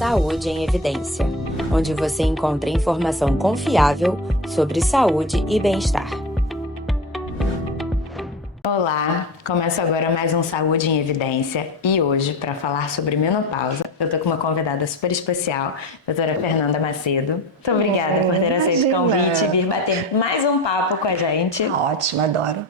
Saúde em Evidência, onde você encontra informação confiável sobre saúde e bem-estar. Olá, começa agora mais um Saúde em Evidência e hoje, para falar sobre menopausa, eu tô com uma convidada super especial, doutora Fernanda Macedo. Muito obrigada por ter aceito o convite e vir bater mais um papo com a gente. Ótimo, adoro.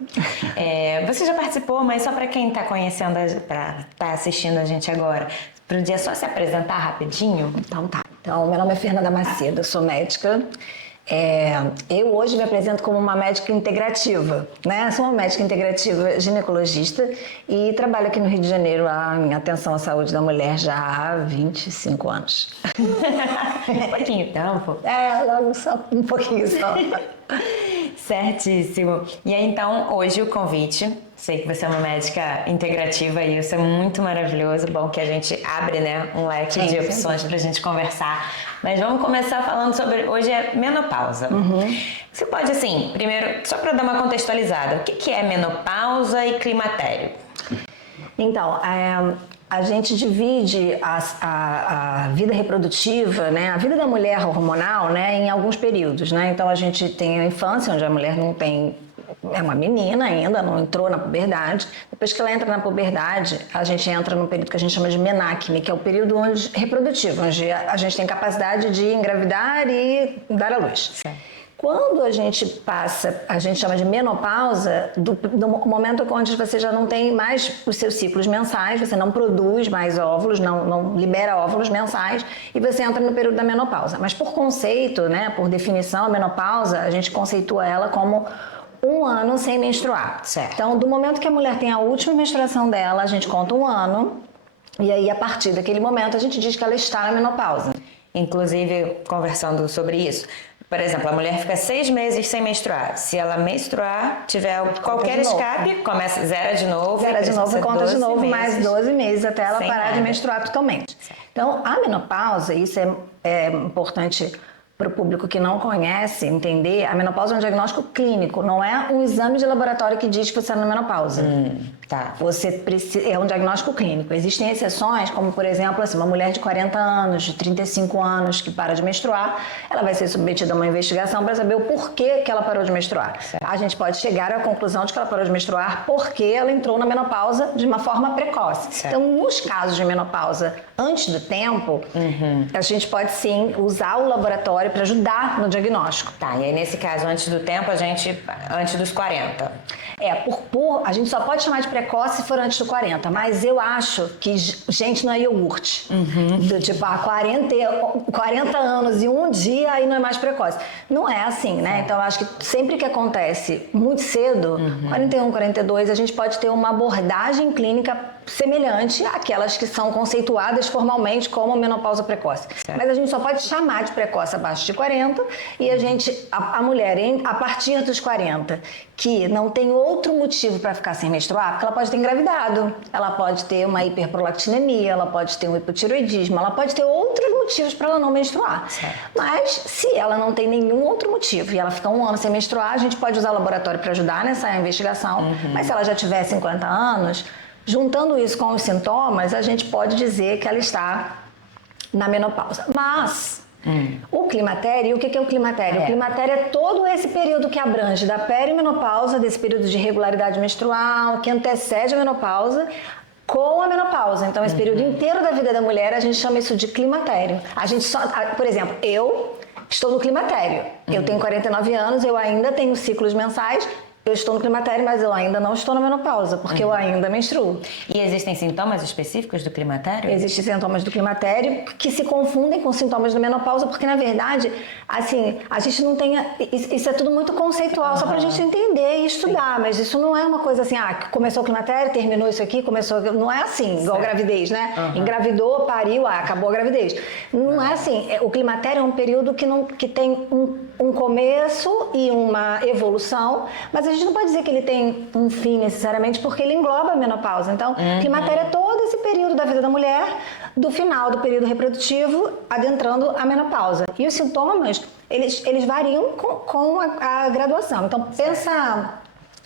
Você já participou, mas só para quem está conhecendo, para estar assistindo a gente agora, podia só se apresentar rapidinho? Então tá. Então, meu nome é Fernanda Macedo, eu sou médica. Eu hoje me apresento como uma médica integrativa, né? Sou uma médica integrativa ginecologista e trabalho aqui no Rio de Janeiro em atenção à saúde da mulher já há 25 anos. Um pouquinho tempo? Logo só um pouquinho só. Certíssimo. E aí, então, hoje o convite, sei que você é uma médica integrativa e isso é muito maravilhoso, bom que a gente abre, né, um leque de opções para a gente conversar. Mas vamos começar falando sobre, hoje é menopausa. Você pode, assim, primeiro, só para dar uma contextualizada, o que é menopausa e climatério? Então, a gente divide a vida reprodutiva, né, a vida da mulher hormonal, né, em alguns períodos, né? Então a gente tem a infância, onde a mulher não tem, é uma menina ainda, não entrou na puberdade. Depois que ela entra na puberdade, a gente entra num período que a gente chama de menacne, que é o período reprodutivo, onde a gente tem capacidade de engravidar e dar à luz. Certo. Quando a gente passa, a gente chama de menopausa, do momento onde você já não tem mais os seus ciclos mensais, você não produz mais óvulos, não libera óvulos mensais e você entra no período da menopausa. Mas por conceito, né, por definição, a menopausa, a gente conceitua ela como um ano sem menstruar. Certo. Então, do momento que a mulher tem a última menstruação dela, a gente conta um ano e aí a partir daquele momento a gente diz que ela está na menopausa. Inclusive, conversando sobre isso, por exemplo, a mulher fica 6 meses sem menstruar. Se ela menstruar, tiver qualquer escape, começa, zera de novo. Zera de novo e conta de novo mais 12 meses até ela parar de menstruar totalmente. Certo. Então, a menopausa, isso é importante para o público que não conhece entender, a menopausa é um diagnóstico clínico, não é um exame de laboratório que diz que você está na menopausa. Tá. É um diagnóstico clínico. Existem exceções, como por exemplo, assim, uma mulher de 40 anos, de 35 anos que para de menstruar, ela vai ser submetida a uma investigação para saber o porquê que ela parou de menstruar. Certo. A gente pode chegar à conclusão de que ela parou de menstruar porque ela entrou na menopausa de uma forma precoce. Certo. Então, nos casos de menopausa antes do tempo, a gente pode sim usar o laboratório para ajudar no diagnóstico. Tá, e aí nesse caso, antes do tempo, antes dos 40. A gente só pode chamar de precoce se for antes do 40, mas eu acho que gente não é iogurte. Do tipo, 40 anos e um dia aí não é mais precoce. Não é assim, né? Então eu acho que sempre que acontece muito cedo, 41, 42, a gente pode ter uma abordagem clínica semelhante àquelas que são conceituadas formalmente como menopausa precoce. Certo. Mas a gente só pode chamar de precoce abaixo de 40 e a mulher, a partir dos 40, que não tem outro motivo para ficar sem menstruar, porque ela pode ter engravidado, ela pode ter uma hiperprolactinemia, ela pode ter um hipotireoidismo, ela pode ter outros motivos para ela não menstruar. Certo. Mas se ela não tem nenhum outro motivo e ela fica um ano sem menstruar, a gente pode usar o laboratório para ajudar nessa investigação. Mas se ela já tiver 50 anos, juntando isso com os sintomas, a gente pode dizer que ela está na menopausa. Mas o climatério, o que é o climatério? O climatério é todo esse período que abrange da perimenopausa, desse período de irregularidade menstrual, que antecede a menopausa, com a menopausa. Então, esse período inteiro da vida da mulher, a gente chama isso de climatério. Por exemplo, eu estou no climatério. Eu tenho 49 anos, eu ainda tenho ciclos mensais. Eu estou no climatério, mas eu ainda não estou na menopausa, porque eu ainda menstruo. E existem sintomas específicos do climatério? Existem sintomas do climatério que se confundem com sintomas da menopausa, porque, na verdade, assim, a gente não tem... Isso é tudo muito conceitual, só pra gente entender e estudar, mas isso não é uma coisa assim, começou o climatério, terminou isso aqui, começou... Não é assim, igual gravidez, né? Engravidou, pariu, acabou a gravidez. Não é assim. O climatério é um período que tem um começo e uma evolução, mas a gente não pode dizer que ele tem um fim necessariamente, porque ele engloba a menopausa. Então, climatério é todo esse período da vida da mulher, do final do período reprodutivo, adentrando a menopausa. E os sintomas, eles variam com a graduação. Então, pensa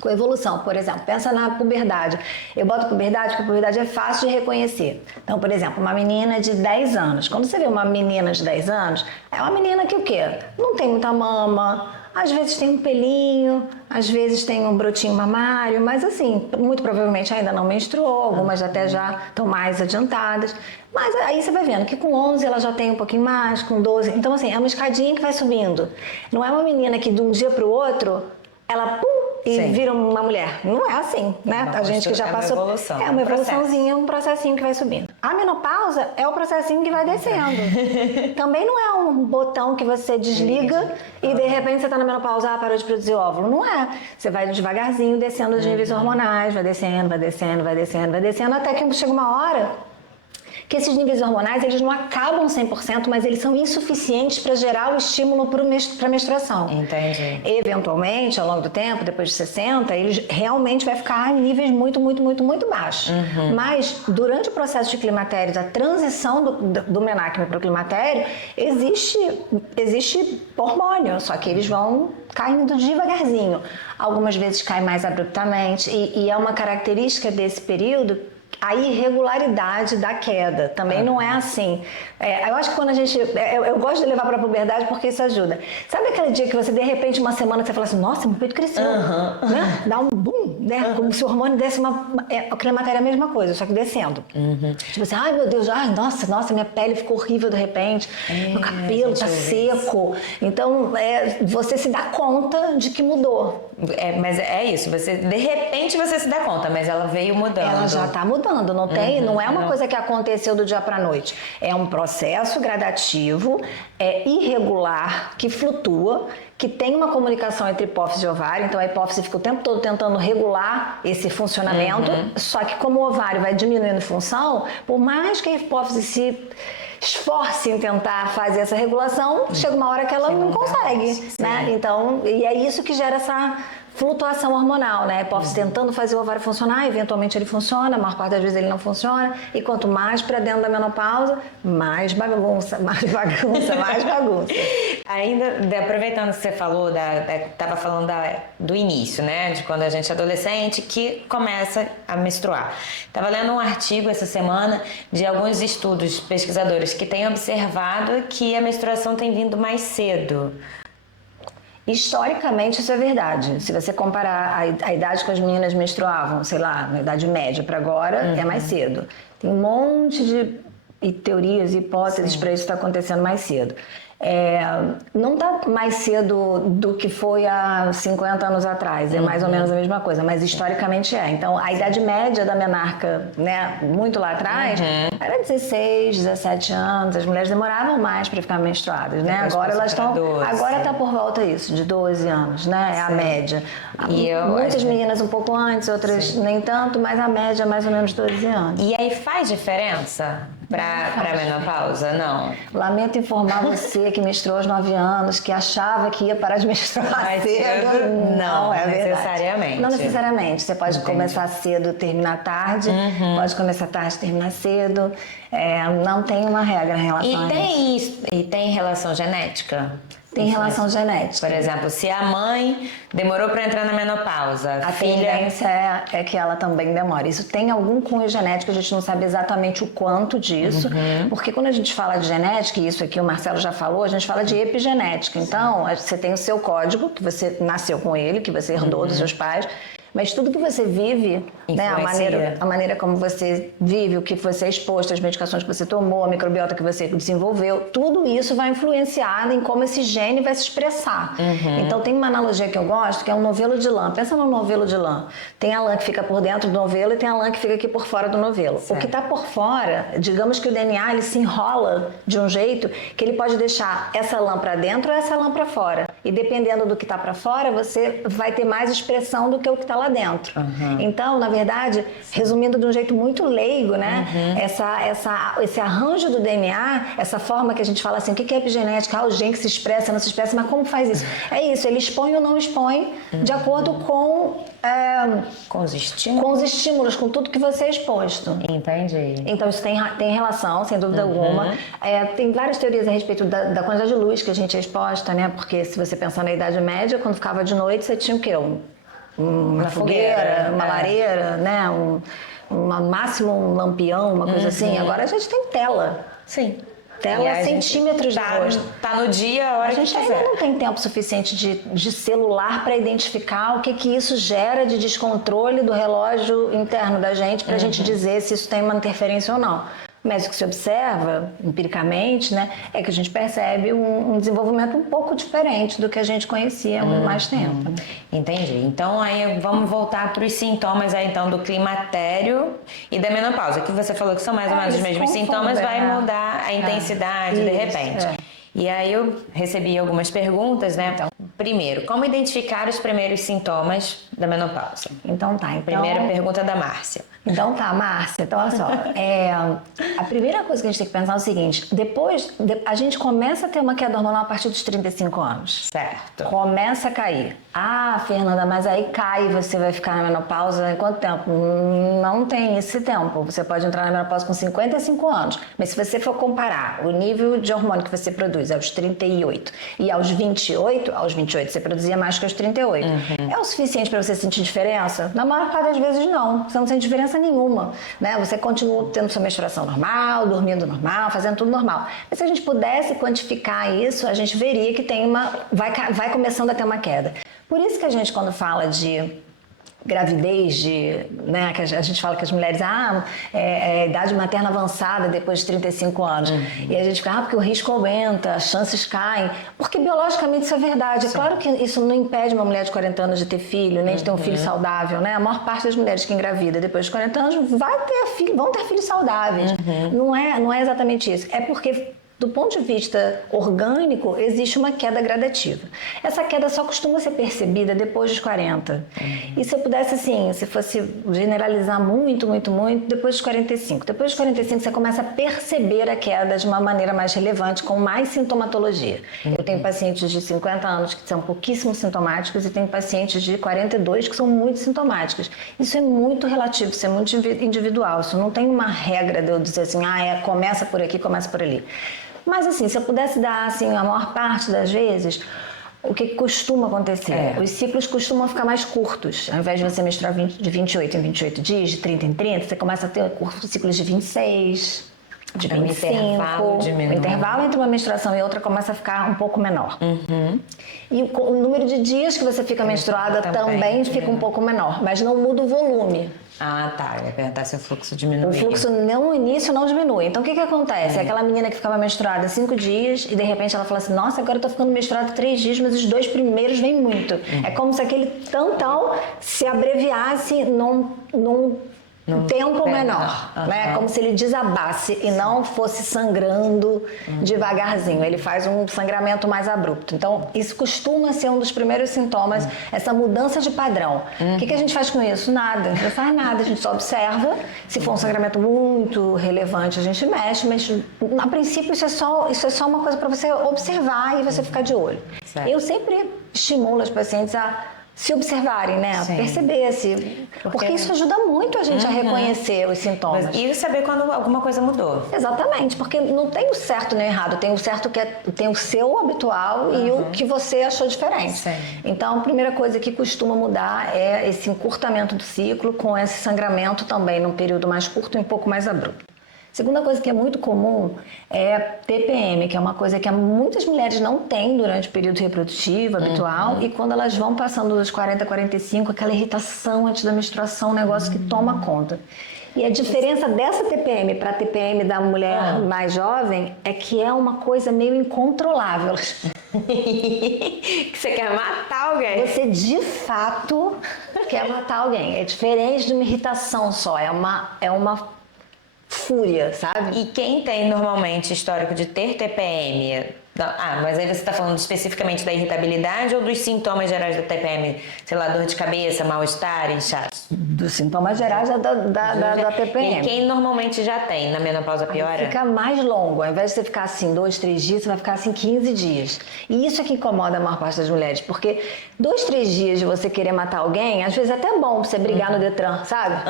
Com evolução, por exemplo, pensa na puberdade. Eu boto puberdade porque a puberdade é fácil de reconhecer. Então, por exemplo, uma menina de 10 anos. Quando você vê uma menina de 10 anos, é uma menina que o quê? Não tem muita mama, às vezes tem um pelinho, às vezes tem um brotinho mamário, mas assim, muito provavelmente ainda não menstruou, algumas até já estão mais adiantadas. Mas aí você vai vendo que com 11 ela já tem um pouquinho mais, com 12. Então, assim, é uma escadinha que vai subindo. Não é uma menina que de um dia para o outro, ela e vira uma mulher. Não é assim, né? A gente que já passou. Evolução, é uma evoluçãozinha, um processinho que vai subindo. A menopausa é o processinho que vai descendo. Também não é um botão que você desliga e de repente você tá na menopausa, parou de produzir óvulo. Não é. Você vai devagarzinho descendo os níveis hormonais, vai descendo, vai descendo, vai descendo, vai descendo, até que chega uma hora que esses níveis hormonais, eles não acabam 100%, mas eles são insuficientes para gerar o estímulo para a menstruação. Entendi. Eventualmente, ao longo do tempo, depois de 60, eles realmente vai ficar em níveis muito, muito, muito, muito baixos. Mas, durante o processo de climatério, da transição do menarquema para o climatério, existe hormônio, só que eles vão caindo devagarzinho. Algumas vezes cai mais abruptamente e é uma característica desse período a irregularidade da queda. Também não é assim. Eu acho que quando a gente... Eu gosto de levar para a puberdade porque isso ajuda. Sabe aquele dia que você, de repente, uma semana, você fala assim, nossa, meu peito cresceu. Né? Dá um boom, né? Como se o hormônio desse o climatério é a mesma coisa, só que descendo. Tipo assim, ai meu Deus, ai, nossa, minha pele ficou horrível de repente. Meu cabelo tá seco. Então, você se dá conta de que mudou. Mas é isso, de repente você se dá conta, mas ela veio mudando. Ela já tá mudando, não é uma coisa que aconteceu do dia para noite. É um processo gradativo, irregular, que flutua, que tem uma comunicação entre hipófise e ovário. Então a hipófise fica o tempo todo tentando regular esse funcionamento, só que como o ovário vai diminuindo função, por mais que a hipófise se esforce em tentar fazer essa regulação, chega uma hora que ela não consegue, né? Então, e é isso que gera essa flutuação hormonal, né? A hipófise tentando fazer o ovário funcionar, eventualmente ele funciona, a maior parte das vezes ele não funciona, e quanto mais para dentro da menopausa, mais bagunça, mais bagunça, mais bagunça. Ainda, aproveitando que você falou, tava falando do início, né? De quando a gente é adolescente, que começa a menstruar. Tava lendo um artigo essa semana de alguns estudos, pesquisadores, que têm observado que a menstruação tem vindo mais cedo. Historicamente isso é verdade. Se você comparar a idade que as meninas menstruavam, sei lá, na idade média para agora, é mais cedo. Tem um monte de teorias e hipóteses para isso estar acontecendo mais cedo. Não está mais cedo do que foi há 50 anos atrás, é mais ou menos a mesma coisa, mas historicamente é. Então, a idade média da menarca, né, muito lá atrás, era 16, 17 anos, as mulheres demoravam mais para ficar menstruadas, né? Agora elas estão... Agora está por volta disso, de 12 anos, né? É a média. Muitas meninas um pouco antes, outras nem tanto, mas a média é mais ou menos 12 anos. E aí faz diferença para menopausa? Não. Lamento informar você que menstruou aos 9 anos, que achava que ia parar de menstruar cedo. Não é necessariamente. Não necessariamente. Você pode começar cedo, terminar tarde. Pode começar tarde, terminar cedo. Não tem uma regra em relação a isso. E tem relação genética? Tem relação genética. Por exemplo, se a mãe demorou para entrar na menopausa, a tendência é que ela também demore. Isso tem algum cunho genético, a gente não sabe exatamente o quanto disso, porque quando a gente fala de genética, e isso aqui o Marcelo já falou, a gente fala de epigenética. Então, você tem o seu código, que você nasceu com ele, que você herdou dos seus pais, mas tudo que você vive, né, a maneira como você vive, o que você é exposto, as medicações que você tomou, a microbiota que você desenvolveu, tudo isso vai influenciar em como esse gene vai se expressar. Então tem uma analogia que eu gosto, que é um novelo de lã. Pensa num novelo de lã. Tem a lã que fica por dentro do novelo e tem a lã que fica aqui por fora do novelo. Certo. O que está por fora, digamos que o DNA ele se enrola de um jeito que ele pode deixar essa lã para dentro ou essa lã para fora. E dependendo do que está para fora, você vai ter mais expressão do que o que está lá dentro. Então, na verdade, resumindo de um jeito muito leigo, né? Esse arranjo do DNA, essa forma que a gente fala assim, o que é epigenética? O gene que se expressa, não se expressa, mas como faz isso? É isso, ele expõe ou não expõe de acordo com os estímulos, com tudo que você é exposto. Entendi. Então, isso tem relação, sem dúvida alguma. Tem várias teorias a respeito da quantidade de luz que a gente é exposta, né? Porque se você pensar na Idade Média, quando ficava de noite, você tinha o quê? uma fogueira, uma lareira, né? Máximo um lampião, uma coisa assim. Agora a gente tem tela. Sim. Tela centímetros de rosto. Tá no dia, a hora que quiser. A gente ainda não tem tempo suficiente de celular para identificar o que isso gera de descontrole do relógio interno da gente, para a gente dizer se isso tem uma interferência ou não. Mas o que se observa, empiricamente, né, é que a gente percebe um desenvolvimento um pouco diferente do que a gente conhecia há muito mais tempo. Entendi. Então, aí vamos voltar para os sintomas aí, então, do climatério e da menopausa, que você falou que são mais ou menos os mesmos sintomas, vai mudar a intensidade de repente. E aí eu recebi algumas perguntas, né? Então, primeiro, como identificar os primeiros sintomas da menopausa? Então tá. Primeira pergunta da Márcia. Então tá, Márcia, então olha só, a primeira coisa que a gente tem que pensar é o seguinte, a gente começa a ter uma queda hormonal a partir dos 35 anos. Certo. Começa a cair. Ah, Fernanda, mas aí cai e você vai ficar na menopausa em quanto tempo? Não tem esse tempo. Você pode entrar na menopausa com 55 anos, mas se você for comparar o nível de hormônio que você produz aos 38 e aos 28 você produzia mais que aos 38. É o suficiente para você sentir diferença? Na maior parte das vezes não. Você não sente diferença nenhuma, né? Você continua tendo sua menstruação normal, dormindo normal, fazendo tudo normal. Mas se a gente pudesse quantificar isso, a gente veria que vai começando a ter uma queda. Por isso que a gente, quando fala de gravidez, né, que a gente fala que as mulheres, idade materna avançada depois de 35 anos. E a gente fica, porque o risco aumenta, as chances caem. Porque biologicamente isso é verdade. É claro que isso não impede uma mulher de 40 anos de ter filho, nem de ter um filho saudável, né? A maior parte das mulheres que engravida depois de 40 anos vão ter filhos saudáveis. Não é exatamente isso. É porque do ponto de vista orgânico, existe uma queda gradativa. Essa queda só costuma ser percebida depois dos 40. E se eu pudesse, assim, se fosse generalizar muito, depois dos 45. Depois dos 45, você começa a perceber a queda de uma maneira mais relevante, com mais sintomatologia. Eu tenho pacientes de 50 anos que são pouquíssimo sintomáticos e tenho pacientes de 42 que são muito sintomáticos. Isso é muito relativo, isso é muito individual. Isso não tem uma regra de eu dizer assim, começa por aqui, começa por ali. Mas assim, se eu pudesse dar assim, a maior parte das vezes, o que costuma acontecer? Os ciclos costumam ficar mais curtos. Ao invés de você menstruar de 28 em 28 dias, de 30 em 30, você começa a ter ciclos de 26, de 25. O intervalo entre uma menstruação e outra começa a ficar um pouco menor. E o número de dias que você fica menstruada também fica um pouco menor, mas não muda o volume. Ah, tá. Eu ia perguntar se o fluxo diminui. O fluxo no início não diminui. Então, o que acontece? É aquela menina que ficava menstruada 5 dias e, de repente, ela fala assim, nossa, agora eu tô ficando menstruada 3 dias, mas os 2 primeiros vêm muito. É como se aquele tantão se abreviasse num tempo menor, né? Como se ele desabasse e não fosse sangrando devagarzinho. Ele faz um sangramento mais abrupto. Então, isso costuma ser um dos primeiros sintomas, essa mudança de padrão. O que a gente faz com isso? Nada. Não faz nada. A gente só observa. Se for um sangramento muito relevante, a gente mexe, mas a princípio isso é só uma coisa para você observar e você ficar de olho. Certo. Eu sempre estimulo as pacientes a se observarem, né? Perceber-se. Porque isso ajuda muito a gente a reconhecer os sintomas. E saber quando alguma coisa mudou. Exatamente, porque não tem o certo nem o errado. Tem o certo tem o seu habitual e o que você achou diferente. Então, a primeira coisa que costuma mudar é esse encurtamento do ciclo com esse sangramento também num período mais curto e um pouco mais abrupto. Segunda coisa que é muito comum é TPM, que é uma coisa que muitas mulheres não têm durante o período reprodutivo habitual e quando elas vão passando dos 40 a 45, aquela irritação antes da menstruação, um negócio que toma conta. E a diferença dessa TPM para a TPM da mulher mais jovem é que é uma coisa meio incontrolável. Que você quer matar alguém. Você de fato quer matar alguém. É diferente de uma irritação só, é uma fúria, sabe? E quem tem normalmente histórico de ter TPM, mas aí você está falando especificamente da irritabilidade ou dos sintomas gerais da TPM? Sei lá, dor de cabeça, mal-estar, inchaço? Dos sintomas gerais da TPM. E quem normalmente já tem, na menopausa piora? Fica mais longo. Ao invés de você ficar assim 2, 3 dias, você vai ficar assim 15 dias. E isso é que incomoda a maior parte das mulheres. Porque 2, 3 dias de você querer matar alguém, às vezes é até bom você brigar no Detran, sabe?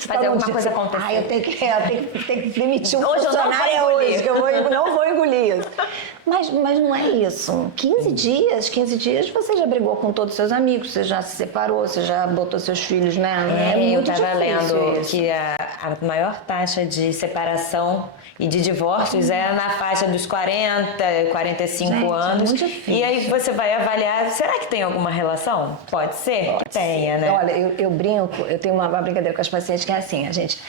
Fazer alguma coisa acontecer. Eu tenho que demitir um funcionário hoje, que eu não vou engolir isso. Mas não é isso. 15 dias você já brigou com todos os seus amigos, você já se separou, você já botou seus filhos, né? Eu tava lendo que a maior taxa de separação e de divórcios é na faixa dos 40, 45 Gente, anos. É muito difícil. E aí você vai avaliar, será que tem alguma relação? Pode ser que tenha, né? Olha, eu brinco, eu tenho uma brincadeira com as pacientes que é assim, a gente...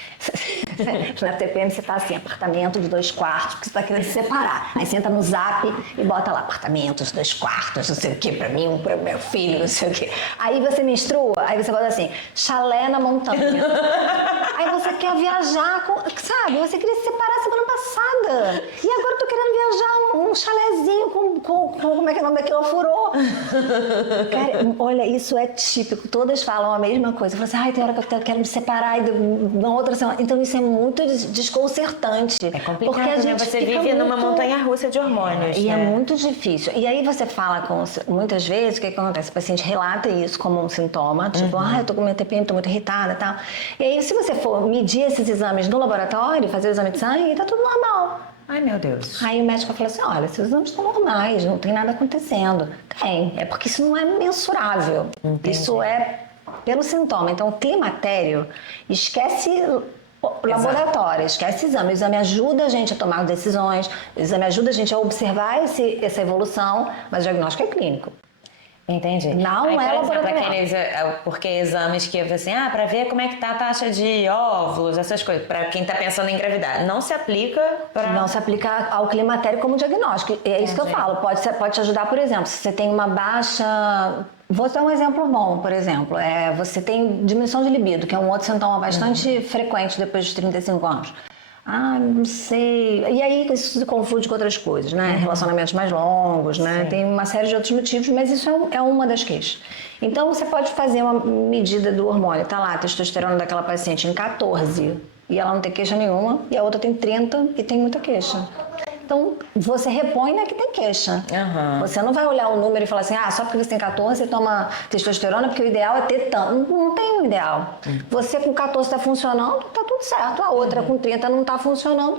Na TPM você tá assim, apartamento de 2 quartos, porque você tá querendo se separar. Aí você entra no Zap e bota lá, apartamentos, 2 quartos, não sei o que, pra mim, um pro meu filho, não sei o que. Aí você menstrua, aí você bota assim, chalé na montanha. Aí você quer viajar, sabe? Você queria se separar semana passada. E agora eu tô querendo viajar um chalézinho com como é que é o nome daquilo? Ofurô. Cara, olha, isso é típico. Todas falam a mesma coisa. Você fala assim, tem hora que eu quero me separar e na outra semana. Então isso é muito desconcertante. É complicado, porque a gente Você vive numa montanha-russa de hormônios. E né? é muito difícil. E aí você fala muitas vezes, o que acontece? O paciente relata isso como um sintoma, tipo, eu tô com minha TPM, tô muito irritada e tal. E aí, se você for medir esses exames no laboratório, fazer o exame de sangue, tá tudo normal. Ai, meu Deus. Aí o médico fala assim, olha, seus exames estão normais, não tem nada acontecendo. Tem, é porque isso não é mensurável. Entendi. Isso é pelo sintoma. Então, o climatério, esquece laboratório, esquece exame. O exame ajuda a gente a tomar decisões, o exame ajuda a gente a observar essa evolução, mas o diagnóstico é clínico. Entendi. Não aí, é por exemplo, laboratorial. porque exames que assim, pra ver como é que tá a taxa de óvulos, essas coisas, pra quem tá pensando em engravidar, não se aplica para... Não se aplica ao climatério como diagnóstico. É isso que eu falo. Pode te ajudar, por exemplo, se você tem uma baixa... Vou dar um exemplo bom, por exemplo. Você tem diminuição de libido, que é um outro sintoma bastante frequente depois dos 35 anos. Não sei. E aí isso se confunde com outras coisas, né? Relacionamentos mais longos, né? Tem uma série de outros motivos, mas isso é uma das queixas. Então você pode fazer uma medida do hormônio. Tá lá, a testosterona daquela paciente em 14 e ela não tem queixa nenhuma, e a outra tem 30 e tem muita queixa. Então, você repõe na que tem queixa. Você não vai olhar o número e falar assim, só porque você tem 14, você toma testosterona, porque o ideal é ter tanto. Não tem um ideal. Você com 14 está funcionando, tá tudo certo. A outra com 30 não está funcionando,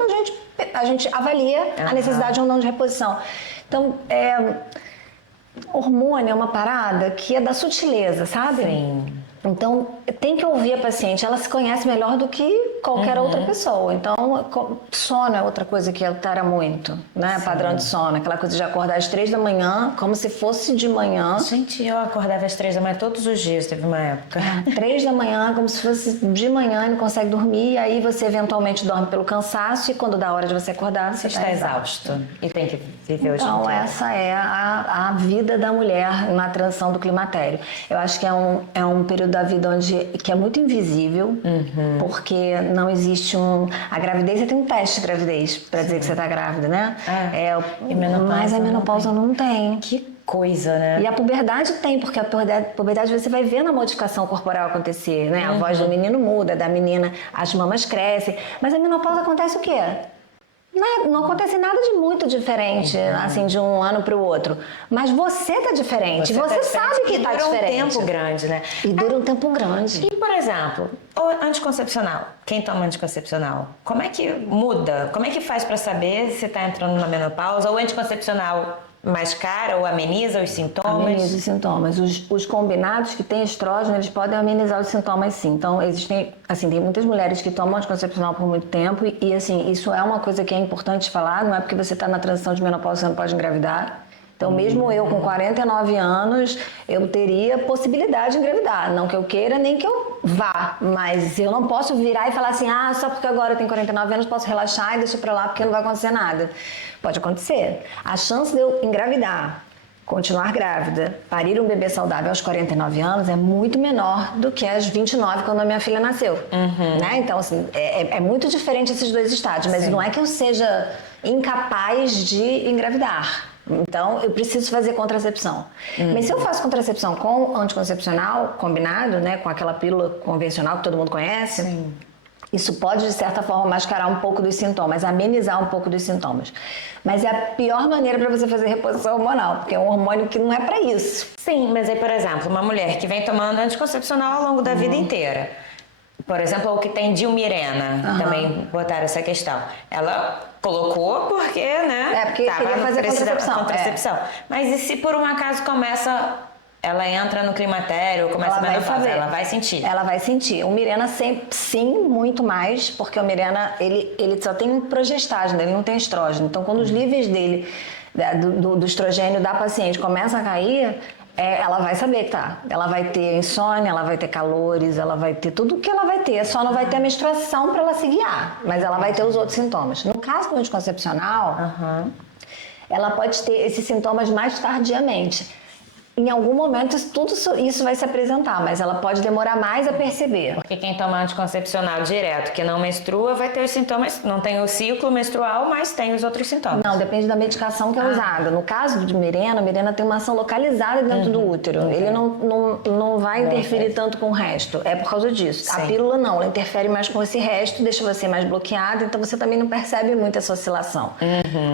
a gente avalia a necessidade ou não de reposição. Então, hormônio é uma parada que é da sutileza, sabe? Sim. Então, tem que ouvir a paciente. Ela se conhece melhor do que qualquer outra pessoa. Então, sono é outra coisa que altera muito, né? Sim. Padrão de sono. Aquela coisa de acordar às 3 da manhã, como se fosse de manhã. Gente, eu acordava às 3 da manhã todos os dias, teve uma época. 3 da manhã, como se fosse de manhã, e não consegue dormir. E aí você eventualmente dorme pelo cansaço. E quando dá a hora de você acordar, você está exausto. E tem que viver hoje em Então, dia. essa é a vida da mulher na transição do climatério. Eu acho que é um período da vida que é muito invisível, porque não existe a gravidez, você tem um teste de gravidez para dizer que você está grávida, né? Mas a menopausa não tem. Que coisa, né? E a puberdade tem, porque a puberdade você vai vendo a modificação corporal acontecer, né? A voz do menino muda, da menina, as mamas crescem, mas a menopausa acontece o quê? Não acontece nada de muito diferente, assim, de um ano para o outro. Mas você tá diferente. Você sabe que tá diferente. E dura um tempo grande, né? E dura um tempo grande. E, por exemplo, o anticoncepcional. Quem toma anticoncepcional? Como é que muda? Como é que faz para saber se tá entrando na menopausa? Ou o anticoncepcional mais cara ou ameniza os sintomas? Ameniza os sintomas. Os combinados que têm estrógeno, eles podem amenizar os sintomas, sim. Então, existem, assim, tem muitas mulheres que tomam anticoncepcional por muito tempo e assim, isso é uma coisa que é importante falar, não é porque você está na transição de menopausa que você não pode engravidar. Então, mesmo eu com 49 anos, eu teria possibilidade de engravidar. Não que eu queira, nem que eu vá. Mas eu não posso virar e falar assim, só porque agora eu tenho 49 anos, posso relaxar e deixar pra lá porque não vai acontecer nada. Pode acontecer. A chance de eu engravidar, continuar grávida, parir um bebê saudável aos 49 anos é muito menor do que aos 29, quando a minha filha nasceu. Né? Então, assim, é muito diferente esses dois estádios. Mas não é que eu seja incapaz de engravidar. Então, eu preciso fazer contracepção. Mas se eu faço contracepção com anticoncepcional combinado, né, com aquela pílula convencional que todo mundo conhece, isso pode, de certa forma, mascarar um pouco dos sintomas, amenizar um pouco dos sintomas. Mas é a pior maneira para você fazer reposição hormonal, porque é um hormônio que não é para isso. Sim, mas aí, por exemplo, uma mulher que vem tomando anticoncepcional ao longo da vida inteira, por exemplo, ou que tem dilmirena, também botaram essa questão. Ela colocou porque, né? Porque queria fazer contracepção. Mas e se por um acaso ela entra no climatério, começa a menopausa, ela vai sentir? Ela vai sentir. O Mirena sempre, sim, muito mais, porque o Mirena, ele só tem progestágeno, ele não tem estrógeno. Então, quando os níveis dele, do estrogênio da paciente começam a cair, ela vai saber que tá. Ela vai ter insônia, ela vai ter calores, ela vai ter tudo o que ela vai ter. Só não vai ter a menstruação para ela se guiar, mas ela vai ter os outros sintomas. No caso do anticoncepcional, ela pode ter esses sintomas mais tardiamente. Em algum momento tudo isso vai se apresentar, mas ela pode demorar mais a perceber. Porque quem toma anticoncepcional direto, que não menstrua, vai ter os sintomas, não tem o ciclo menstrual, mas tem os outros sintomas. Não, depende da medicação que é usada. No caso de Mirena, Mirena tem uma ação localizada dentro do útero. Ele não vai interferir tanto com o resto. É por causa disso. Sim. A pílula não, ela interfere mais com esse resto, deixa você mais bloqueado, então você também não percebe muito essa oscilação.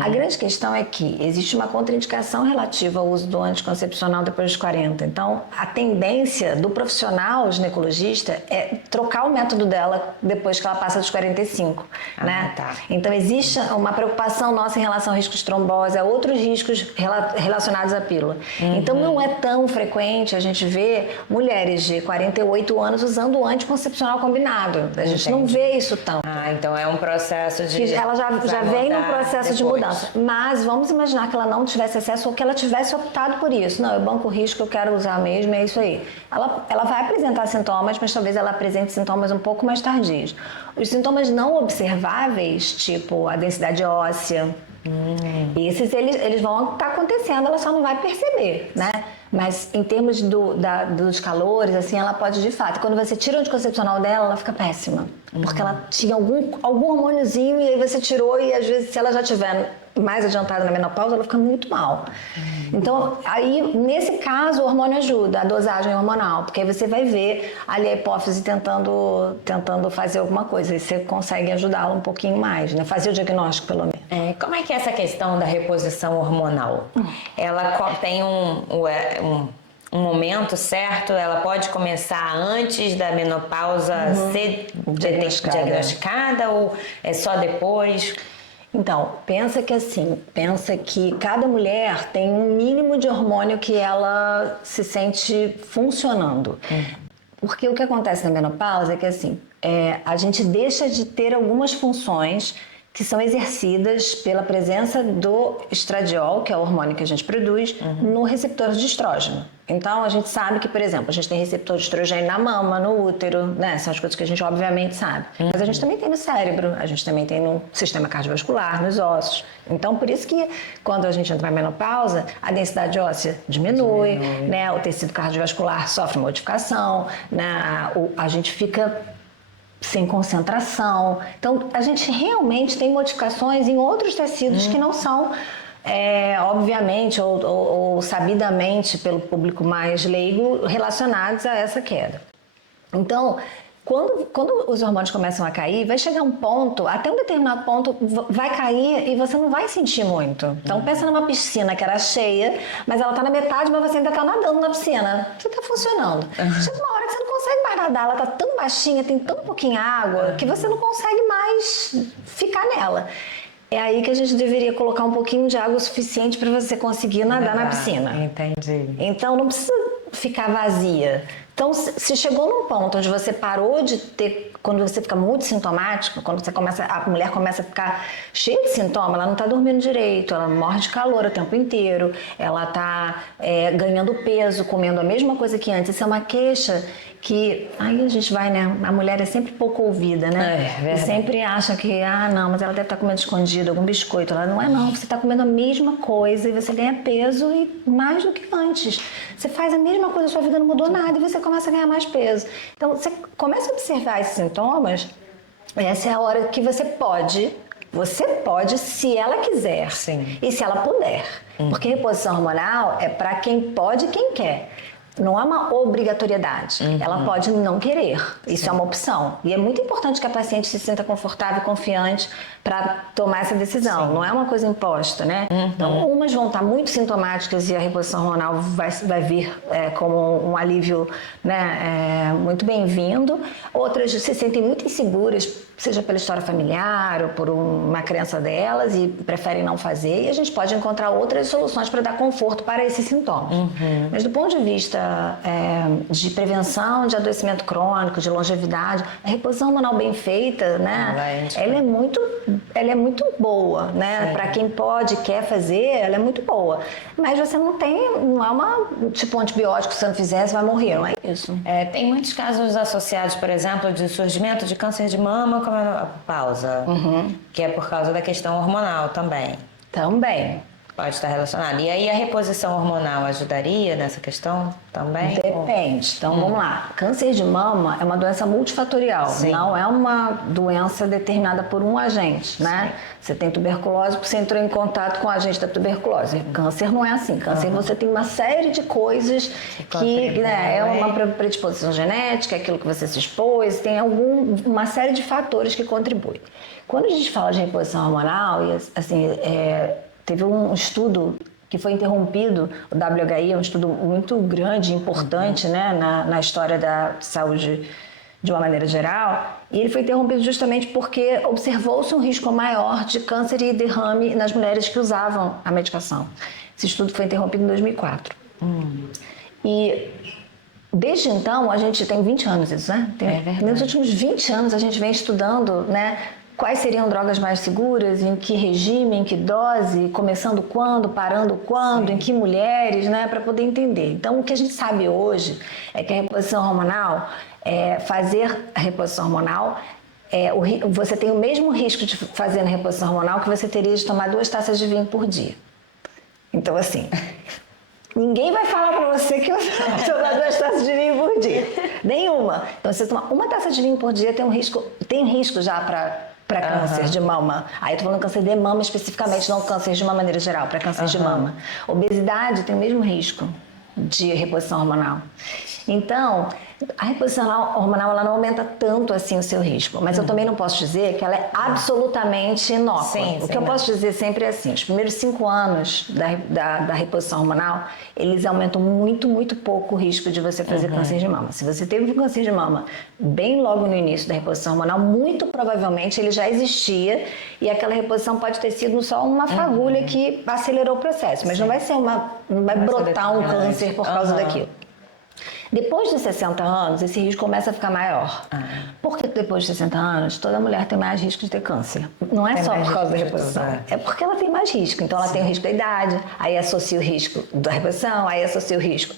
A grande questão é que existe uma contraindicação relativa ao uso do anticoncepcional depois dos 40. Então, a tendência do profissional ginecologista é trocar o método dela depois que ela passa dos 45, né? Tá. Então, existe uma preocupação nossa em relação ao risco de trombose, a outros riscos relacionados à pílula. Então, não é tão frequente a gente ver mulheres de 48 anos usando o anticoncepcional combinado. A gente não vê isso tanto. Então é um processo de... Ela já vem num processo de mudança. Mas vamos imaginar que ela não tivesse acesso ou que ela tivesse optado por isso. Não, eu banco o risco, eu quero usar mesmo, é isso aí. Ela vai apresentar sintomas, mas talvez ela apresente sintomas um pouco mais tardios. Os sintomas não observáveis, tipo a densidade óssea, esses eles vão estar acontecendo, ela só não vai perceber, né? Mas em termos dos calores, assim, ela pode de fato. Quando você tira o anticoncepcional dela, ela fica péssima. Porque ela tinha algum hormôniozinho e aí você tirou e às vezes se ela já tiver mais adiantada na menopausa, ela fica muito mal. Então, aí, nesse caso, o hormônio ajuda, a dosagem hormonal, porque aí você vai ver ali a hipófise tentando fazer alguma coisa e você consegue ajudá-la um pouquinho mais, né? Fazer o diagnóstico, pelo menos. Como é que é essa questão da reposição hormonal? Ela tem um momento certo? Ela pode começar antes da menopausa ser diagnosticada ou é só depois? Então, pensa que cada mulher tem um mínimo de hormônio que ela se sente funcionando. Porque o que acontece na menopausa é que a gente deixa de ter algumas funções que são exercidas pela presença do estradiol, que é o hormônio que a gente produz, no receptor de estrógeno. Então, a gente sabe que, por exemplo, a gente tem receptor de estrogênio na mama, no útero, né? São as coisas que a gente obviamente sabe. Mas a gente também tem no cérebro, a gente também tem no sistema cardiovascular, nos ossos. Então, por isso que quando a gente entra na menopausa, a densidade óssea diminui, né? O tecido cardiovascular sofre modificação, né? A gente fica sem concentração. Então, a gente realmente tem modificações em outros tecidos que não são, obviamente, ou sabidamente pelo público mais leigo, relacionados a essa queda. Então, quando os hormônios começam a cair, vai chegar um ponto, até um determinado ponto, vai cair e você não vai sentir muito. Então, pensa numa piscina que era cheia, mas ela está na metade, mas você ainda está nadando na piscina. Você está funcionando. Chega uma hora que você não consegue mais nadar, ela está tão baixinha, tem tão pouquinha água, que você não consegue mais ficar nela. É aí que a gente deveria colocar um pouquinho de água suficiente para você conseguir nadar na piscina. Entendi. Então, não precisa ficar vazia. Então, se chegou num ponto onde você parou de ter, quando você fica muito sintomático, quando a mulher começa a ficar cheia de sintoma, ela não está dormindo direito, ela morre de calor o tempo inteiro, ela está ganhando peso, comendo a mesma coisa que antes. Isso é uma queixa que, aí a gente vai, né? A mulher é sempre pouco ouvida, né? E sempre acha que, não, mas ela deve estar comendo escondido algum biscoito. Ela não é, não. Você está comendo a mesma coisa e você ganha peso e mais do que antes. Você faz a mesma coisa, sua vida não mudou nada e você começa a ganhar mais peso. Então, você começa a observar esses sintomas, essa é a hora que você pode, se ela quiser. Sim. E se ela puder. Porque reposição hormonal é para quem pode e quem quer. Não há uma obrigatoriedade. Ela pode não querer. Isso é uma opção. E é muito importante que a paciente se sinta confortável e confiante para tomar essa decisão. Não é uma coisa imposta, né? Então, umas vão estar muito sintomáticas e a reposição hormonal vai vir como um alívio, né, muito bem-vindo. Outras se sentem muito inseguras seja pela história familiar ou por uma crença delas e preferem não fazer, e a gente pode encontrar outras soluções para dar conforto para esses sintomas. Mas do ponto de vista de prevenção de adoecimento crônico, de longevidade, a reposição hormonal bem feita, né, ela é muito boa, né? Para quem pode, quer fazer, ela é muito boa. Mas você não é uma, tipo, um antibiótico, se você não fizer, você vai morrer, não é isso. Tem muitos casos associados, por exemplo, de surgimento de câncer de mama com a menopausa, que é por causa da questão hormonal também. Também. Pode estar relacionado. E aí a reposição hormonal ajudaria nessa questão também? Depende. Então, vamos lá. Câncer de mama é uma doença multifatorial. Sim. Não é uma doença determinada por um agente, né? Sim. Você tem tuberculose porque você entrou em contato com o agente da tuberculose. Câncer não é assim. Câncer você tem uma série de coisas que é uma predisposição genética, aquilo que você se expôs, tem uma série de fatores que contribuem. Quando a gente fala de reposição hormonal, e assim, teve um estudo que foi interrompido, o WHI é um estudo muito grande, importante, né, na história da saúde de uma maneira geral, e ele foi interrompido justamente porque observou-se um risco maior de câncer e derrame nas mulheres que usavam a medicação. Esse estudo foi interrompido em 2004. E desde então, a gente tem 20 anos isso, né? Nos últimos 20 anos a gente vem estudando, né, quais seriam drogas mais seguras, em que regime, em que dose, começando quando, parando quando, em que mulheres, né, para poder entender. Então, o que a gente sabe hoje é que a reposição hormonal, fazer a reposição hormonal, você tem o mesmo risco de fazer a reposição hormonal que você teria de tomar 2 taças de vinho por dia. Então, assim, ninguém vai falar para você que você vai tomar 2 taças de vinho por dia. Nenhuma. Então, se você tomar 1 taça de vinho por dia, tem risco já para câncer de mama. Aí eu tô falando câncer de mama especificamente, não câncer de uma maneira geral, para câncer de mama. Obesidade tem o mesmo risco de reposição hormonal. Então, a reposição hormonal ela não aumenta tanto assim o seu risco, mas eu também não posso dizer que ela é absolutamente inócua. O que eu posso dizer sempre é assim, os primeiros 5 anos da reposição hormonal, eles aumentam muito, muito pouco o risco de você fazer câncer de mama. Se você teve um câncer de mama bem logo no início da reposição hormonal, muito provavelmente ele já existia e aquela reposição pode ter sido só uma fagulha que acelerou o processo, mas não vai brotar um câncer por causa daquilo. Depois dos 60 anos, esse risco começa a ficar maior. Por que depois de 60 anos, toda mulher tem mais risco de ter câncer? Não é só por causa da reposição, é porque ela tem mais risco. Então, ela tem o risco da idade, aí associa o risco da reposição, aí associa o risco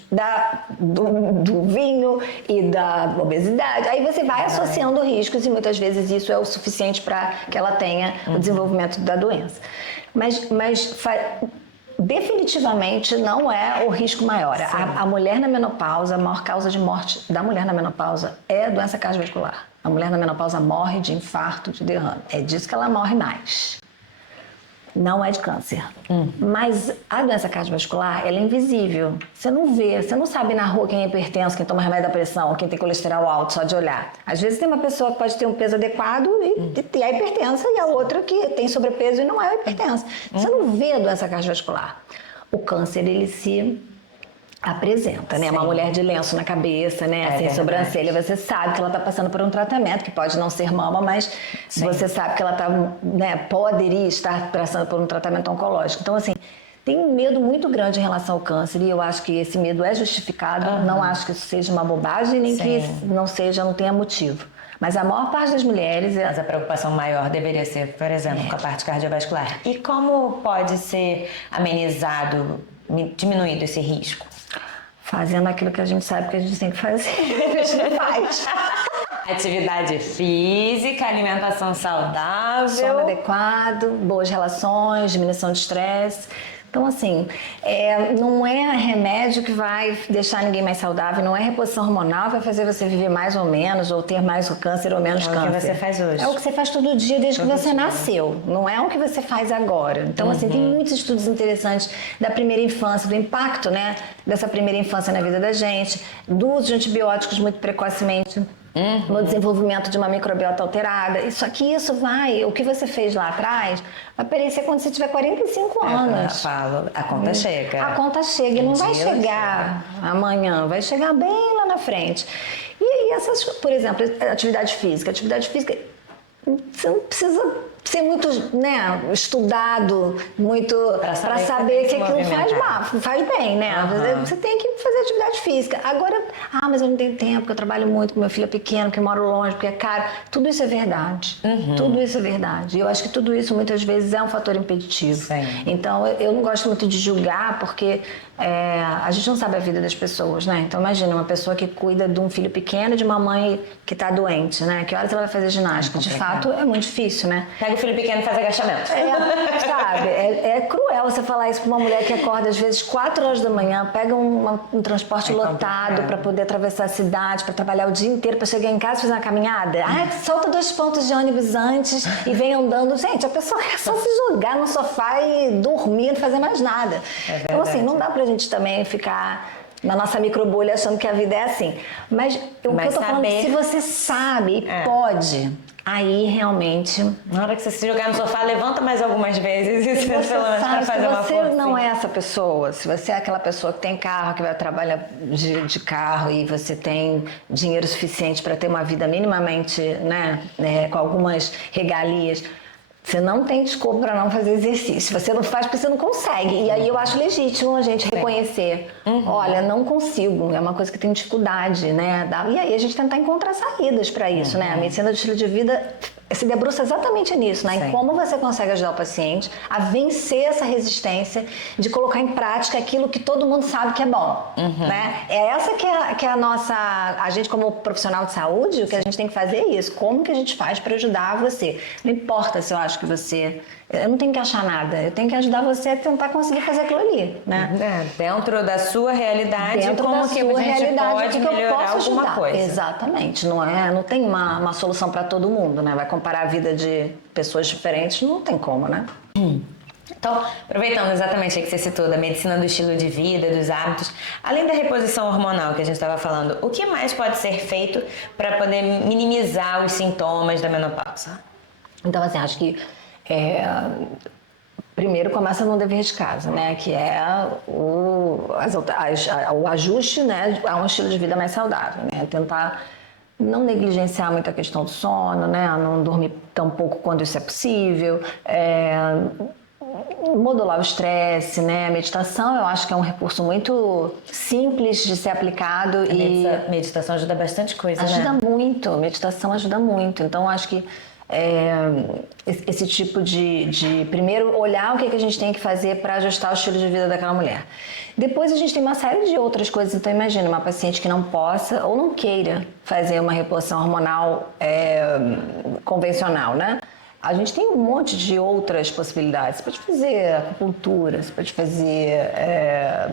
do vinho e da obesidade. Aí você vai associando riscos e muitas vezes isso é o suficiente para que ela tenha o desenvolvimento da doença. Mas definitivamente não é o risco maior. A mulher na menopausa, a maior causa de morte da mulher na menopausa é a doença cardiovascular. A mulher na menopausa morre de infarto, de derrame. É disso que ela morre mais. Não é de câncer. Mas a doença cardiovascular, ela é invisível. Você não vê, você não sabe na rua quem é hipertenso, quem toma remédio da pressão, quem tem colesterol alto, só de olhar. Às vezes tem uma pessoa que pode ter um peso adequado e é hipertensa, e a outra que tem sobrepeso e não é hipertensa. Você não vê a doença cardiovascular. O câncer, ele se apresenta, né? Uma mulher de lenço na cabeça, né? Sem sobrancelha, você sabe que ela está passando por um tratamento, que pode não ser mama, mas você sabe que ela tá, né, poderia estar passando por um tratamento oncológico. Então, assim, tem um medo muito grande em relação ao câncer e eu acho que esse medo é justificado, não acho que isso seja uma bobagem, nem que não tenha motivo. Mas a maior parte das mulheres... Mas a preocupação maior deveria ser, por exemplo, com a parte cardiovascular. E como pode ser amenizado, diminuído esse risco? Fazendo aquilo que a gente sabe que a gente tem que fazer, a gente não faz. Atividade física, alimentação saudável, sono adequado, boas relações, diminuição de estresse. Então, assim, não é remédio que vai deixar ninguém mais saudável, não é reposição hormonal que vai fazer você viver mais ou menos, ou ter mais câncer ou menos câncer. É o que você faz hoje. É o que você faz todo dia desde que você nasceu, não é o que você faz agora. Então, assim, tem muitos estudos interessantes da primeira infância, do impacto, né, dessa primeira infância na vida da gente, do uso de antibióticos muito precocemente, no desenvolvimento de uma microbiota alterada. Isso o que você fez lá atrás, vai aparecer quando você tiver 45 anos. A conta chega. A conta chega, e não vai chegar amanhã, vai chegar bem lá na frente. E essas, por exemplo, atividade física. Atividade física você não precisa ser muito, né, estudado, muito para saber que aquilo faz bem, né? Você tem que fazer atividade física. Agora, mas eu não tenho tempo, porque eu trabalho muito, com meu filho é pequeno, que eu moro longe, porque é caro. Tudo isso é verdade. Tudo isso é verdade. E eu acho que tudo isso muitas vezes é um fator impeditivo. Sim. Então, eu não gosto muito de julgar, porque a gente não sabe a vida das pessoas, né? Então, imagina uma pessoa que cuida de um filho pequeno, de uma mãe que está doente, né? Que horas ela vai fazer ginástica? De fato, é muito difícil, né? Pega o filho pequeno e faz agachamento. Sabe? É cruel você falar isso para uma mulher que acorda às vezes 4 horas da manhã, pega um transporte lotado para poder atravessar a cidade, para trabalhar o dia inteiro, para chegar em casa e fazer uma caminhada. Solta 2 pontos de ônibus antes e vem andando. Gente, a pessoa quer só se jogar no sofá e dormir, não fazer mais nada. Então, assim, não dá pra gente também ficar na nossa microbolha achando que a vida é assim. Mas o que eu tô falando é que se você sabe e pode, aí realmente... Na hora que você se jogar no sofá, levanta mais algumas vezes e você pelo menos sabe, pra fazer uma se você forcinha. não é essa pessoa, se você é aquela pessoa que tem carro, que vai trabalhar de carro e você tem dinheiro suficiente para ter uma vida minimamente, né, com algumas regalias... Você não tem desculpa para não fazer exercício. Você não faz porque você não consegue. E aí eu acho legítimo a gente reconhecer. Olha, não consigo. É uma coisa que tem dificuldade, né? E aí a gente tentar encontrar saídas para isso, né? A medicina do estilo de vida se debruça exatamente nisso, né? Em como você consegue ajudar o paciente a vencer essa resistência de colocar em prática aquilo que todo mundo sabe que é bom, né? É essa que é a nossa... A gente como profissional de saúde, o que a gente tem que fazer é isso. Como que a gente faz para ajudar você? Não importa se eu acho que você... Eu não tenho que achar nada. Eu tenho que ajudar você a tentar conseguir fazer aquilo ali, né? Dentro da sua realidade, dentro como da que sua a gente realidade, pode que eu melhorar posso alguma ajudar. coisa. Exatamente. Não tem uma solução para todo mundo, né? Vai comparar a vida de pessoas diferentes, não tem como, né? Então, aproveitando exatamente aí que você citou da medicina do estilo de vida, dos hábitos, além da reposição hormonal que a gente estava falando, o que mais pode ser feito para poder minimizar os sintomas da menopausa? Então, assim, acho que primeiro começa no dever de casa, né? Que é o ajuste, né, a um estilo de vida mais saudável, né? Tentar não negligenciar muito a questão do sono, né? Não dormir tão pouco quando isso é possível. Modular o estresse, né? A meditação eu acho que é um recurso muito simples de ser aplicado. A meditação ajuda bastante coisa, ajuda né? muito, a meditação ajuda muito. Então acho que esse tipo de primeiro olhar o que a gente tem que fazer para ajustar o estilo de vida daquela mulher. Depois a gente tem uma série de outras coisas. Então imagina uma paciente que não possa ou não queira fazer uma reposição hormonal convencional, né? A gente tem um monte de outras possibilidades. Você pode fazer acupuntura, você pode fazer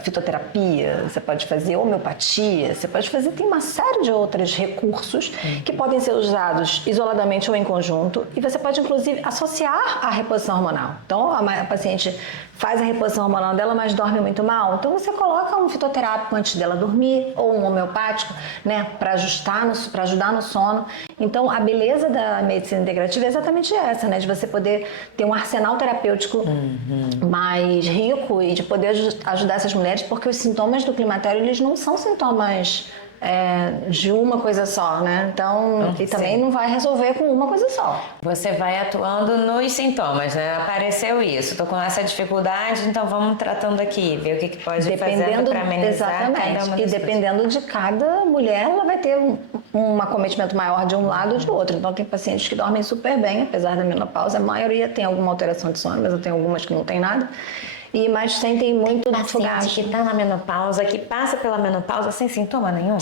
fitoterapia, você pode fazer homeopatia, você pode fazer... Tem uma série de outros recursos que podem ser usados isoladamente ou em conjunto e você pode, inclusive, associar a reposição hormonal. Então, a paciente faz a reposição hormonal dela, mas dorme muito mal. Então, você coloca um fitoterápico antes dela dormir ou um homeopático, né, para ajudar no sono. Então, a beleza da medicina integrativa é exatamente essa, né, de você poder ter um arsenal terapêutico mais rico e de poder ajudar essas mulheres, porque os sintomas do climatério, eles não são sintomas de uma coisa só, né? Então, e também não vai resolver com uma coisa só. Você vai atuando nos sintomas, né? Apareceu isso, tô com essa dificuldade, então vamos tratando aqui, ver o que pode fazer para amenizar. Exatamente. E dependendo de cada mulher, ela vai ter um acometimento maior de um lado ou de outro. Então, tem pacientes que dormem super bem, apesar da menopausa. A maioria tem alguma alteração de sono, mas eu tenho algumas que não tem nada. Mas sentem muito paciente que está na menopausa, que passa pela menopausa sem sintoma nenhum?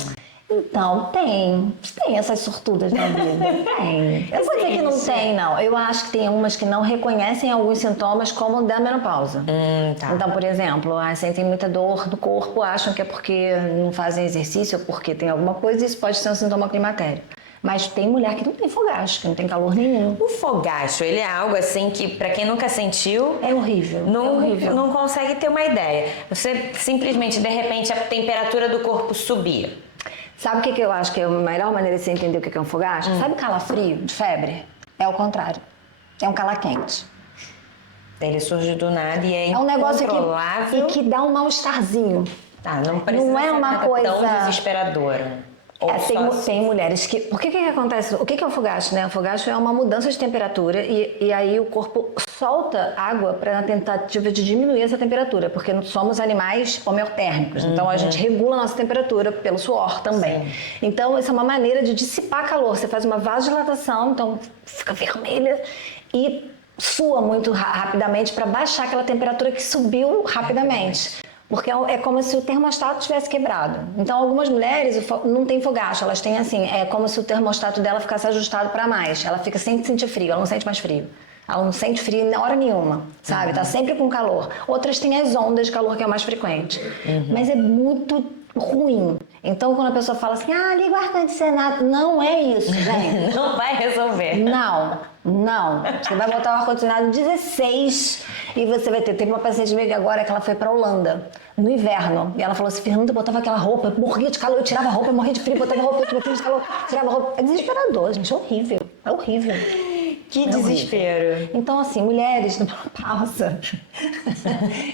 Então, tem essas sortudas na vida. Tem. Eu vou dizer que não tem, não. Eu acho que tem umas que não reconhecem alguns sintomas como da menopausa. Tá. Então, por exemplo, sentem muita dor no corpo, acham que é porque não fazem exercício ou porque tem alguma coisa, e isso pode ser um sintoma climatério. Mas tem mulher que não tem fogacho, que não tem calor nenhum. O fogacho, ele é algo assim que, pra quem nunca sentiu... É horrível. Não consegue ter uma ideia. Você simplesmente, de repente, a temperatura do corpo subir. Sabe o que eu acho que é a melhor maneira de você entender o que é um fogacho? Sabe calafrio de febre? É o contrário. É um calor-quente. Ele surge do nada e é um negócio incontrolável. que dá um mal-estarzinho. Não precisa não é ser uma nada coisa tão desesperadora. Tem mulheres que... Por que acontece? O que é o fogacho, né? O fogacho é uma mudança de temperatura e aí o corpo solta água para na tentativa de diminuir essa temperatura, porque somos animais homeotérmicos, então a gente regula a nossa temperatura pelo suor também. Sim. Então, essa é uma maneira de dissipar calor. Você faz uma vasodilatação, então fica vermelha e sua muito rapidamente para baixar aquela temperatura que subiu rapidamente. Porque é como se o termostato tivesse quebrado. Então, algumas mulheres não têm fogacho, elas têm assim, é como se o termostato dela ficasse ajustado para mais. Ela fica sem sentir frio, ela não sente mais frio. Ela não sente frio na hora nenhuma, sabe? Tá sempre com calor. Outras têm as ondas de calor, que é o mais frequente. Mas é muito ruim. Então, quando a pessoa fala assim, liga o ar-condicionado, não é isso, gente. Não vai resolver. Não. Você vai botar o ar-condicionado 16 e você vai ter... Teve uma paciente minha agora que ela foi pra Holanda, no inverno. E ela falou assim, Fernanda, eu botava aquela roupa, eu morria de calor, eu tirava a roupa, eu morria de frio, botava roupa, eu morria de calor, tirava a roupa. É desesperador, gente, é horrível. É horrível. Que desespero. Horrível. Então, assim, mulheres, numa pausa,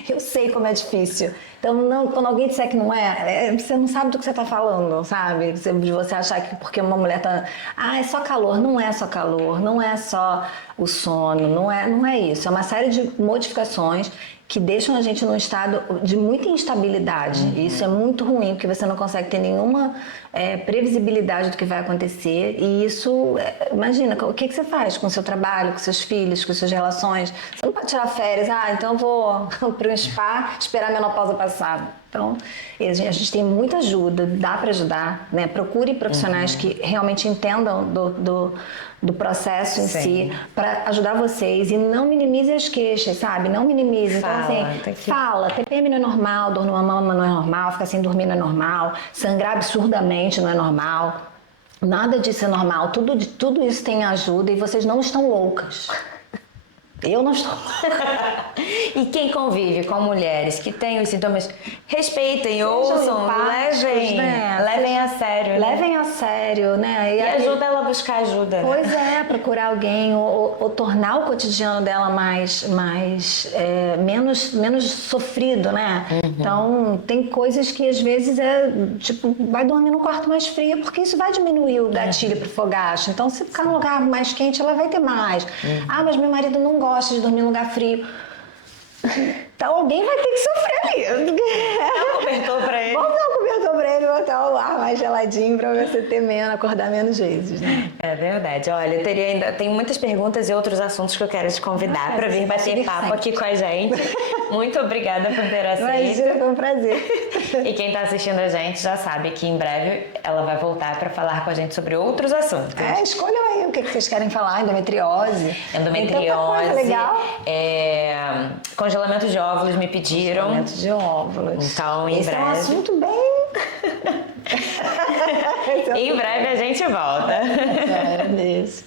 eu sei como é difícil. Então, quando alguém disser que não você não sabe do que você está falando, sabe? De você achar que porque uma mulher tá... é só calor. Não é só calor, não é só o sono, não é isso. É uma série de modificações que deixam a gente num estado de muita instabilidade. E isso é muito ruim, porque você não consegue ter nenhuma previsibilidade do que vai acontecer. E isso, imagina, o que você faz com o seu trabalho, com seus filhos, com suas relações? Você não pode tirar férias, então vou para um spa esperar a menopausa passar. Então, a gente tem muita ajuda, dá para ajudar, né? Procure profissionais que realmente entendam do processo em si, para ajudar vocês, e não minimize as queixas, sabe? Não minimize. Então, fala, TPM não é normal, dor numa mama não é normal, ficar sem dormir não é normal, sangrar absurdamente não é normal, nada disso é normal, tudo isso tem ajuda e vocês não estão loucas. Eu não estou. E quem convive com mulheres que têm os sintomas, respeitem, ouçam, levem a sério. Né? Levem a sério, né? E ajuda ela a buscar ajuda. Pois né? Procurar alguém ou tornar o cotidiano dela menos sofrido, né? Então, tem coisas que às vezes vai dormir no quarto mais frio, porque isso vai diminuir o gatilho pro fogacho. Então, se ficar num lugar mais quente, ela vai ter mais. Mas meu marido não gosta de dormir em lugar frio. Então alguém vai ter que sofrer ali. Dá um cobertor pra ele. Vamos dar um cobertor pra ele, botar o ar mais geladinho pra você acordar menos vezes, né? É verdade. Olha, tem muitas perguntas e outros assuntos que eu quero te convidar pra vir bater papo aqui com a gente. Muito obrigada por ter aceito. Imagina, foi um prazer. E quem tá assistindo a gente já sabe que em breve ela vai voltar pra falar com a gente sobre outros assuntos. Escolham aí o que vocês querem falar. Endometriose. Endometriose. Legal. Congelamento de óvulos me pediram. Congelamento de óvulos. Então, em breve. É um assunto bem... Em breve a gente volta. Beijo.